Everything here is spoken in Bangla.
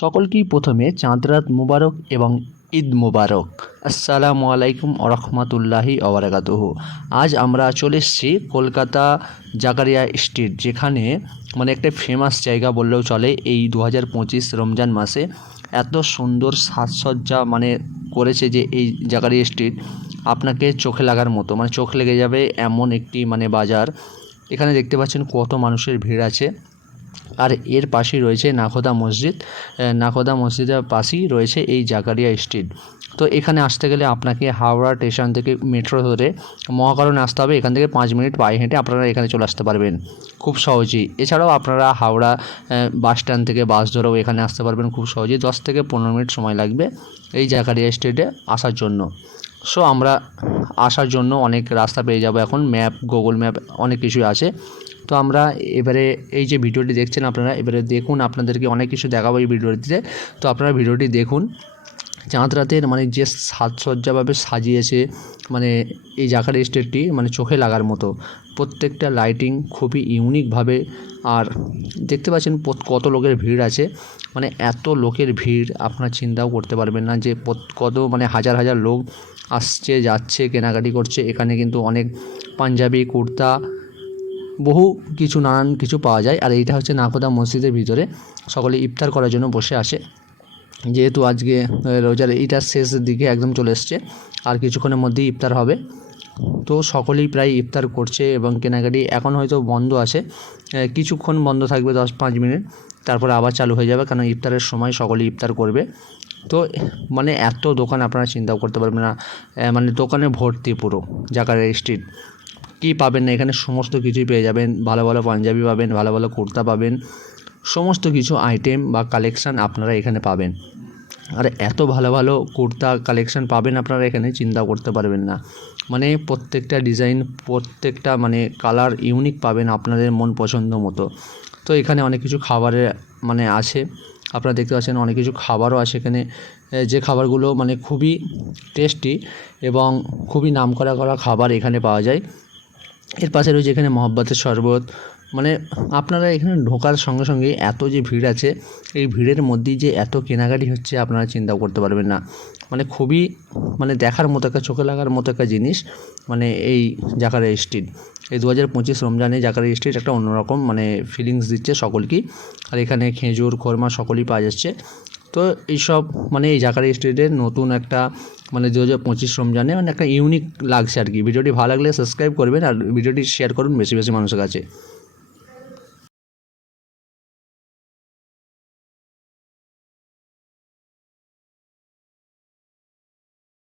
সকলকেই প্রথমে চাঁদ রাত মুবারক এবং ঈদ মুবারক। আসসালামু আলাইকুম আরহামাতুল্লাহি আবরাকাতুহু। আজ আমরা চলে এসেছি কলকাতা জাকারিয়া স্ট্রিট, যেখানে একটা ফেমাস জায়গা বললেও চলে। এই 2025 রমজান মাসে এত সুন্দর সাজসজ্জা করেছে যে এই জাকারিয়া স্ট্রিট আপনাকে চোখে লাগার মতো, চোখ লেগে যাবে এমন একটি বাজার। এখানে দেখতে পাচ্ছেন কত মানুষের ভিড় আছে। আর এর পাশেই রয়েছে নাখোদা মসজিদ। নাখোদা মসজিদের পাশেই রয়েছে এই জাকারিয়া স্ট্রিট। তো এখানে আসতে গেলে আপনাকে হাওড়া স্টেশন থেকে মেট্রো ধরে মহাকারণে আসতে হবে। এখান থেকে 5 মিনিট পায়ে হেঁটে আপনারা এখানে চলে আসতে পারবেন খুব সহজেই। এছাড়াও আপনারা হাওড়া বাস স্ট্যান্ড থেকে বাস ধরেও এখানে আসতে পারবেন খুব সহজেই। 10 থেকে 15 মিনিট সময় লাগবে এই জাকারিয়া স্ট্রিটে আসার জন্য। সো আমরা আসার জন্য অনেক রাস্তা পেয়ে যাব এখন, ম্যাপ, গুগল ম্যাপ অনেক কিছুই আছে। তো আমরা এবারে এই যে ভিডিওটি দেখছেন আপনারা, এবারে দেখুন, আপনাদেরকে অনেক কিছু দেখাবো এই ভিডিওটিতে। তো আপনারা ভিডিওটি দেখুন। চাঁদ রাতের যে সাজসজ্জাভাবে সাজিয়েছে এই জাকারিয়া স্ট্রিটটি চোখে লাগার মতো। প্রত্যেকটা লাইটিং খুবই ইউনিকভাবে। আর দেখতে পাচ্ছেন কত লোকের ভিড় আছে। এত লোকের ভিড় আপনারা চিন্তাও করতে পারবেন না যে কত হাজার হাজার লোক আসছে যাচ্ছে, কেনাকাটি করছে। এখানে কিন্তু অনেক পাঞ্জাবি, কুর্তা, বহু কিছু নানান কিছু পাওয়া যায়। আর এইটা হচ্ছে নাখোদা মসজিদের ভিতরে সকলে ইফতার করার জন্য বসে আসে। যেহেতু আজকে রোজার এইটার শেষ দিকে একদম চলে এসছে, আর কিছুক্ষণের মধ্যেই ইফতার হবে। তো সকলেই প্রায় ইফতার করছে এবং কেনাকাটি এখন হয়তো বন্ধ আছে, কিছুক্ষণ বন্ধ থাকবে 10-5 মিনিট, তারপরে আবার চালু হয়ে যাবে, কারণ ইফতারের সময় সকলেই ইফতার করবে। তো এত দোকান আপনারা চিন্তাও করতে পারবেন না। দোকানে ভর্তি পুরো জাকারিয়া স্ট্রিট। কী পাবেন না এখানে, সমস্ত কিছুই পেয়ে যাবেন। ভালো ভালো পাঞ্জাবি পাবেন, ভালো ভালো কুর্তা পাবেন, সমস্ত কিছু আইটেম বা কালেকশান আপনারা এখানে পাবেন। আর এত ভালো ভালো কুর্তা কালেকশান পাবেন আপনারা এখানে, চিন্তা করতে পারবেন না। প্রত্যেকটা ডিজাইন, প্রত্যেকটা কালার ইউনিক পাবেন আপনাদের মন পছন্দ মতো। তো এখানে অনেক কিছু খাবারের আছে, আপনারা দেখতে পাচ্ছেন অনেক কিছু খাবারও আছে এখানে, যে খাবারগুলো খুবই টেস্টি এবং খুবই নামকরা খাবার এখানে পাওয়া যায়। এর পাশে রয়েছে এখানে মহব্বতের শরবত। আপনারা এখানে ঢোকার সঙ্গে সঙ্গে এত যে ভিড় আছে, এই ভিড়ের মধ্যেই যে এত কেনাকাটি হচ্ছে আপনারা চিন্তাও করতে পারবেন না। খুবই দেখার মতো একটা, চোখে লাগার মতো একটা জিনিস এই জাকারিয়া স্ট্রিট। এই 2025 রমজানে জাকারিয়া স্ট্রিট একটা অন্যরকম ফিলিংস দিচ্ছে সকলকেই। আর এখানে খেজুর, খোরমা সকলেই পাওয়া যাচ্ছে। তো এইসব এই জাকারিয়া স্ট্রিটের নতুন একটা 2025 রমজানে একটা ইউনিক লাগছে আর কি। ভিডিওটি ভালো লাগলে সাবস্ক্রাইব করবেন আর ভিডিওটি শেয়ার করুন বেশি বেশি মানুষের কাছে।